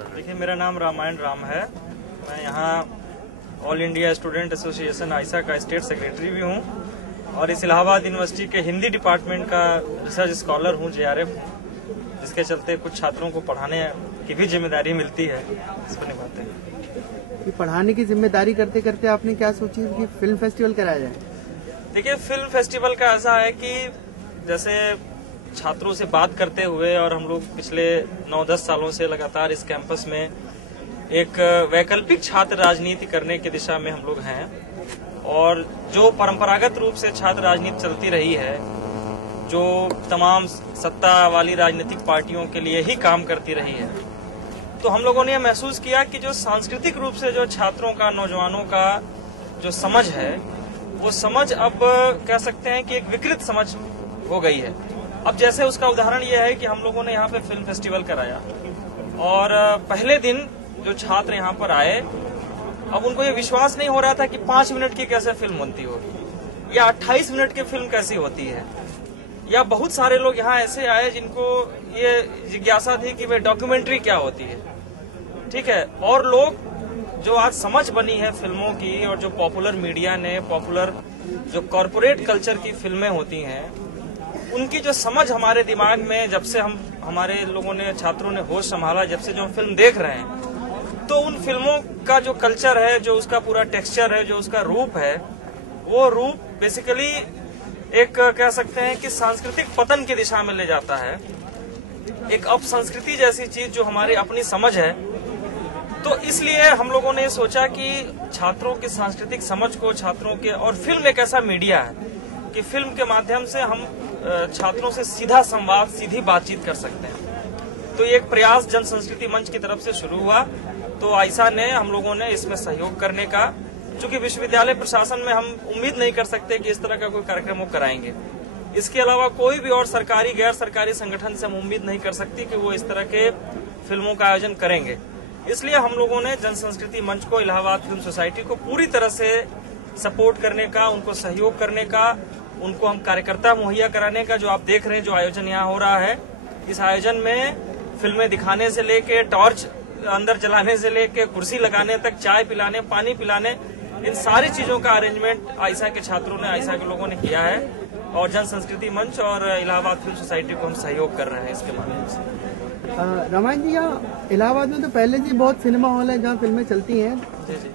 देखिए, मेरा नाम रामायण राम है। मैं यहाँ ऑल इंडिया स्टूडेंट एसोसिएशन आइसा का स्टेट सेक्रेटरी भी हूँ और इस इलाहाबाद यूनिवर्सिटी के हिंदी डिपार्टमेंट का रिसर्च स्कॉलर हूँ, JRF, जिसके चलते कुछ छात्रों को पढ़ाने की भी जिम्मेदारी मिलती है, इसको निभाते हैं। ये पढ़ाने की जिम्मेदारी करते करते आपने क्या सोची कि फिल्म फेस्टिवल कराया जाए? देखिए, फिल्म फेस्टिवल का ऐसा है कि जैसे छात्रों से बात करते हुए और हम लोग पिछले 9-10 सालों से लगातार इस कैंपस में एक वैकल्पिक छात्र राजनीति करने की दिशा में हम लोग हैं और जो परंपरागत रूप से छात्र राजनीति चलती रही है, जो तमाम सत्ता वाली राजनीतिक पार्टियों के लिए ही काम करती रही है, तो हम लोगों ने यह महसूस किया कि जो सांस्कृतिक रूप से जो छात्रों का, नौजवानों का जो समझ है, वो समझ अब कह सकते हैं कि एक विकृत समझ हो गई है। अब जैसे उसका उदाहरण यह है कि हम लोगों ने यहाँ पे फिल्म फेस्टिवल कराया और पहले दिन जो छात्र यहाँ पर आए, अब उनको ये विश्वास नहीं हो रहा था कि 5 मिनट की कैसे फिल्म बनती होगी या 28 मिनट की फिल्म कैसी होती है, या बहुत सारे लोग यहाँ ऐसे आए जिनको ये जिज्ञासा थी कि वे डॉक्यूमेंट्री क्या होती है। ठीक है, और लोग जो आज समझ बनी है फिल्मों की और जो पॉपुलर मीडिया ने, पॉपुलर जो कॉरपोरेट कल्चर की फिल्में होती हैं, उनकी जो समझ हमारे दिमाग में जब से हमारे लोगों ने, छात्रों ने होश संभाला, जब से जो हम फिल्म देख रहे हैं, तो उन फिल्मों का जो कल्चर है, जो उसका पूरा टेक्सचर है, जो उसका रूप है, वो रूप बेसिकली एक कह सकते हैं कि सांस्कृतिक पतन की दिशा में ले जाता है। एक अपसंस्कृति जैसी चीज जो हमारी अपनी समझ है। तो इसलिए हम लोगों ने सोचा कि छात्रों की सांस्कृतिक समझ को, छात्रों के, और फिल्म एक ऐसा मीडिया है कि फिल्म के माध्यम से हम छात्रों से सीधा संवाद, सीधी बातचीत कर सकते हैं। तो ये एक प्रयास जन संस्कृति मंच की तरफ से शुरू हुआ। तो आइसा ने, हम लोगों ने इसमें सहयोग करने का, चूंकि विश्वविद्यालय प्रशासन में हम उम्मीद नहीं कर सकते कि इस तरह का कोई कार्यक्रम वो कराएंगे। इसके अलावा कोई भी और सरकारी, गैर सरकारी संगठन से हम उम्मीद नहीं कर सकती कि वो इस तरह के फिल्मों का आयोजन करेंगे। इसलिए हम लोगों ने जन संस्कृति मंच को, इलाहाबाद फिल्म सोसाइटी को पूरी तरह से सपोर्ट करने का, उनको सहयोग करने का, उनको हम कार्यकर्ता मुहैया कराने का, जो आप देख रहे हैं जो आयोजन यहाँ हो रहा है, इस आयोजन में फिल्में दिखाने से लेके, टॉर्च अंदर जलाने से लेके, कुर्सी लगाने तक, चाय पिलाने, पानी पिलाने, इन सारी चीजों का अरेंजमेंट आइसा के छात्रों ने, आइसा के लोगों ने किया है और जन संस्कृति मंच और इलाहाबाद फिल्म सोसाइटी को हम सहयोग कर रहे हैं इसके माध्यम से। रामायण जी, यहाँ इलाहाबाद में तो पहले से बहुत सिनेमा हॉल है जहाँ फिल्में चलती हैं। जी जी।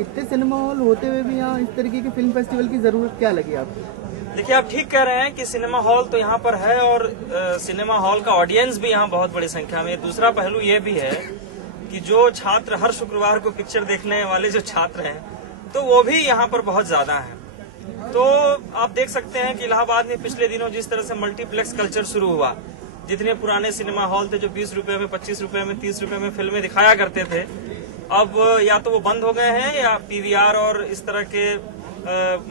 इतने सिनेमा हॉल होते हुए भी यहाँ इस तरीके के फिल्म फेस्टिवल की जरूरत क्या लगी आपको? देखिए, आप ठीक कह रहे हैं कि सिनेमा हॉल तो यहाँ पर है और सिनेमा हॉल का ऑडियंस भी यहाँ बहुत बड़ी संख्या में। दूसरा पहलू ये भी है कि जो छात्र हर शुक्रवार को पिक्चर देखने वाले जो छात्र हैं, तो वो भी यहाँ पर बहुत ज्यादा हैं। तो आप देख सकते हैं कि इलाहाबाद में पिछले दिनों जिस तरह से मल्टीप्लेक्स कल्चर शुरू हुआ, जितने पुराने सिनेमा हॉल थे जो 20 रुपए में, 25 रुपए में, 30 रुपए में फिल्में दिखाया करते थे, अब या तो वो बंद हो गए हैं या PVR और इस तरह के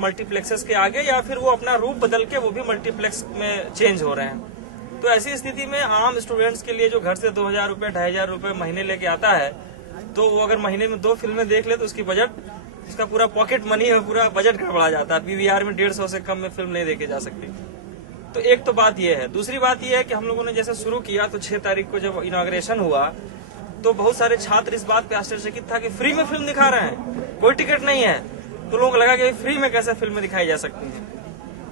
मल्टीप्लेक्सेस के आगे, या फिर वो अपना रूप बदल के वो भी मल्टीप्लेक्स में चेंज हो रहे हैं। तो ऐसी स्थिति में आम स्टूडेंट्स के लिए जो घर से 2000 रुपए, 2500 रुपए महीने लेके आता है, तो वो अगर महीने में 2 फिल्में देख ले तो उसकी बजट, उसका पूरा पॉकेट मनी है, पूरा बजट गड़बड़ा जाता है। PVR में 150 से कम में फिल्म नहीं देखी जा सकती। तो एक तो बात ये है। दूसरी बात ये है कि हम लोगों ने जैसे शुरू किया, तो 6 तारीख को जब इनॉग्रेशन हुआ, तो बहुत सारे छात्र इस बात पे आश्चर्यचकित था कि फ्री में फिल्म दिखा रहे हैं, कोई टिकट नहीं है। तो लोगों को लगा कि फ्री में कैसे फिल्में दिखाई जा सकती हैं।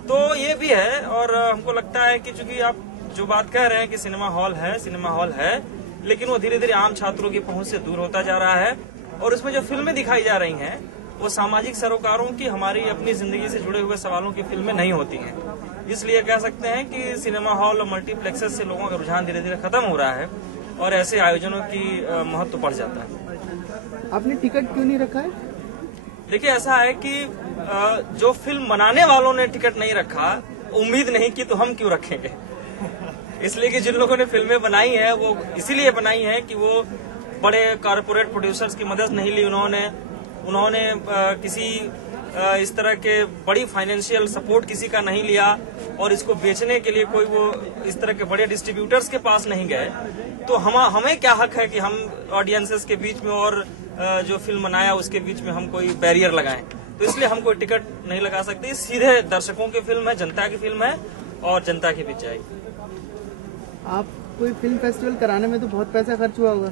तो ये भी है। और हमको लगता है कि चूंकि आप जो बात कह रहे हैं कि सिनेमा हॉल है, लेकिन वो धीरे धीरे आम छात्रों की पहुंच से दूर होता जा रहा है और उसमें जो फिल्में दिखाई जा रही हैं, वो सामाजिक सरोकारों की, हमारी अपनी जिंदगी से जुड़े हुए सवालों की फिल्में नहीं होती हैं। इसलिए कह सकते हैं कि सिनेमा हॉल और मल्टीप्लेक्सेस से लोगों का रुझान धीरे धीरे खत्म हो रहा है और ऐसे आयोजनों की महत्व बढ़ जाता है। आपने टिकट क्यों नहीं रखा है? देखिए, ऐसा है कि जो फिल्म बनाने वालों ने टिकट नहीं रखा, उम्मीद नहीं की, तो हम क्यों रखेंगे? इसलिए कि जिन लोगों ने फिल्में बनाई है वो इसीलिए बनाई है कि वो बड़े कॉरपोरेट प्रोड्यूसर्स की मदद नहीं ली उन्होंने किसी इस तरह के बड़ी फाइनेंशियल सपोर्ट किसी का नहीं लिया और इसको बेचने के लिए कोई वो इस तरह के बड़े डिस्ट्रीब्यूटर्स के पास नहीं गए। तो हमें क्या हक है कि हम ऑडियंसेस के बीच में और जो फिल्म बनाया उसके बीच में हम कोई बैरियर लगाएं? तो इसलिए हम कोई टिकट नहीं लगा सकते। सीधे दर्शकों की फिल्म है, जनता की फिल्म है और जनता के बीच जाएगी। आप कोई फिल्म फेस्टिवल कराने में तो बहुत पैसा खर्च हुआ होगा।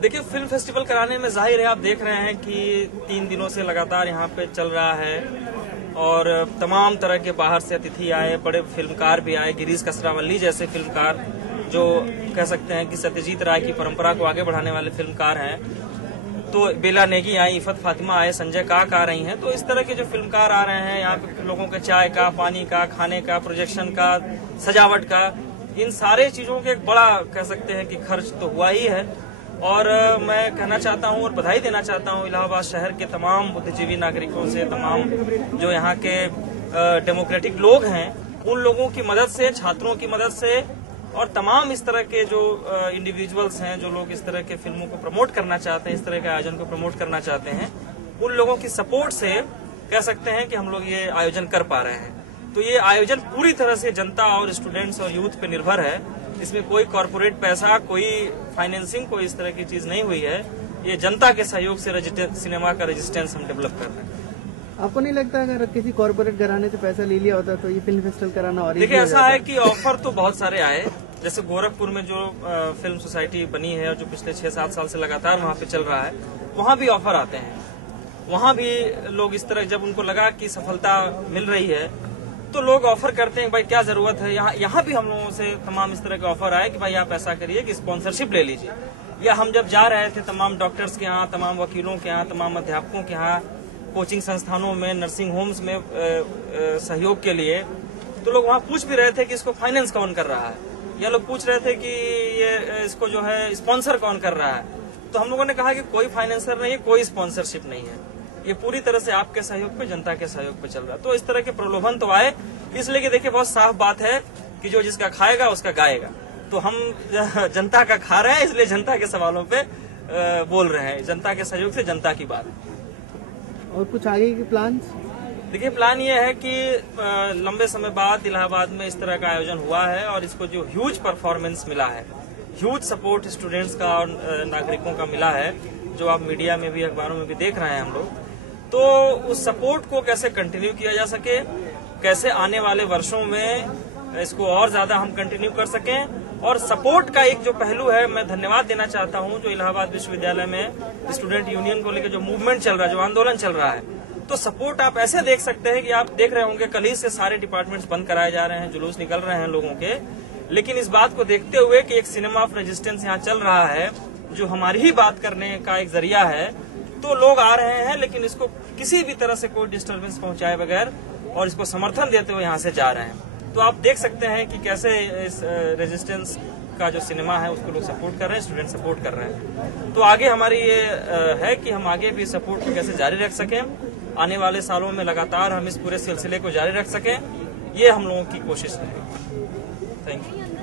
देखिए, फिल्म फेस्टिवल कराने में जाहिर है आप देख रहे हैं कि 3 दिनों से लगातार यहाँ पे चल रहा है और तमाम तरह के बाहर से अतिथि आए, बड़े फिल्मकार भी आए, गिरीश कसरावल्ली जैसे फिल्मकार जो कह सकते हैं कि सत्यजीत राय की परंपरा को आगे बढ़ाने वाले फिल्मकार हैं। तो बेला नेगी आई, इफत फातिमा आए, संजय काक आ रही हैं। तो इस तरह के जो फिल्मकार आ रहे हैं यहाँ पे लोगों के चाय का, पानी का, खाने का, प्रोजेक्शन का, सजावट का, इन सारे चीजों के एक बड़ा कह सकते हैं कि खर्च तो हुआ ही है। और मैं कहना चाहता हूं और बधाई देना चाहता हूं इलाहाबाद शहर के तमाम बुद्धिजीवी नागरिकों से, तमाम जो यहाँ के डेमोक्रेटिक लोग हैं, उन लोगों की मदद से, छात्रों की मदद से और तमाम इस तरह के जो इंडिविजुअल्स हैं, जो लोग इस तरह के फिल्मों को प्रमोट करना चाहते हैं, इस तरह के आयोजन को प्रमोट करना चाहते हैं, उन लोगों की सपोर्ट से कह सकते हैं कि हम लोग ये आयोजन कर पा रहे हैं। तो ये आयोजन पूरी तरह से जनता और स्टूडेंट्स और यूथ पे निर्भर है। इसमें कोई कॉर्पोरेट पैसा, कोई फाइनेंसिंग, कोई इस तरह की चीज नहीं हुई है। ये जनता के सहयोग से सिनेमा का रेजिस्टेंस हम डेवलप कर रहे हैं। आपको नहीं लगता अगर किसी कॉर्पोरेट घराने से पैसा ले लिया होता तो ये फिल्म फेस्टिवल कराना और देखिए, ऐसा है कि ऑफर तो बहुत सारे आए। जैसे गोरखपुर में जो फिल्म सोसाइटी बनी है और जो पिछले 6-7 साल से लगातार वहाँ पे चल रहा है, वहाँ भी ऑफर आते हैं। वहाँ भी लोग इस तरह, जब उनको लगा कि सफलता मिल रही है तो लोग ऑफर करते हैं, भाई क्या जरूरत है। यहाँ भी हम लोगों से तमाम इस तरह के ऑफर आए कि भाई आप ऐसा करिए कि स्पॉन्सरशिप ले लीजिए। या हम जब जा रहे थे तमाम डॉक्टर्स के यहाँ, तमाम वकीलों के यहाँ, तमाम अध्यापकों के यहाँ, कोचिंग संस्थानों में, नर्सिंग होम्स में सहयोग के लिए, तो लोग वहाँ पूछ भी रहे थे कि इसको फाइनेंस कौन कर रहा है, या लोग पूछ रहे थे कि ये इसको जो है स्पॉन्सर कौन कर रहा है। तो हम लोगों ने कहा कि कोई फाइनेंसर नहीं है, कोई स्पॉन्सरशिप नहीं है, ये पूरी तरह से आपके सहयोग पे, जनता के सहयोग पे चल रहा है। तो इस तरह के प्रलोभन तो आए, इसलिए कि देखिए बहुत साफ बात है कि जो जिसका खाएगा उसका गाएगा। तो हम जनता का खा रहे हैं, इसलिए जनता के सवालों पे बोल रहे हैं। जनता के सहयोग से जनता की बात। और कुछ आगे के प्लान? देखिए, प्लान ये है कि लंबे समय बाद इलाहाबाद में इस तरह का आयोजन हुआ है और इसको जो ह्यूज परफॉर्मेंस मिला है, ह्यूज सपोर्ट स्टूडेंट्स का और नागरिकों का मिला है, जो आप मीडिया में भी, अखबारों में भी देख रहे हैं हम लोग, तो उस सपोर्ट को कैसे कंटिन्यू किया जा सके, कैसे आने वाले वर्षों में इसको और ज्यादा हम कंटिन्यू कर सकें। और सपोर्ट का एक जो पहलू है, मैं धन्यवाद देना चाहता हूं जो इलाहाबाद विश्वविद्यालय में स्टूडेंट यूनियन को लेकर जो मूवमेंट चल रहा है, जो आंदोलन चल रहा है, तो सपोर्ट आप ऐसे देख सकते हैं कि आप देख रहे होंगे कल ही से सारे डिपार्टमेंट्स बंद कराए जा रहे हैं, जुलूस निकल रहे हैं लोगों के। लेकिन इस बात को देखते हुए कि एक सिनेमा ऑफ रेजिस्टेंस यहाँ चल रहा है, जो हमारी ही बात करने का एक जरिया है, तो लोग आ रहे हैं, लेकिन इसको किसी भी तरह से कोई डिस्टर्बेंस पहुंचाए बगैर और इसको समर्थन देते हुए यहाँ से जा रहे हैं। तो आप देख सकते हैं कि कैसे इस रेजिस्टेंस का जो सिनेमा है उसको लोग सपोर्ट कर रहे हैं, स्टूडेंट सपोर्ट कर रहे हैं। तो आगे हमारी ये है कि हम आगे भी सपोर्ट को कैसे जारी रख सकें, आने वाले सालों में लगातार हम इस पूरे सिलसिले को जारी रख सकें, ये हम लोगों की कोशिश है। Thank you.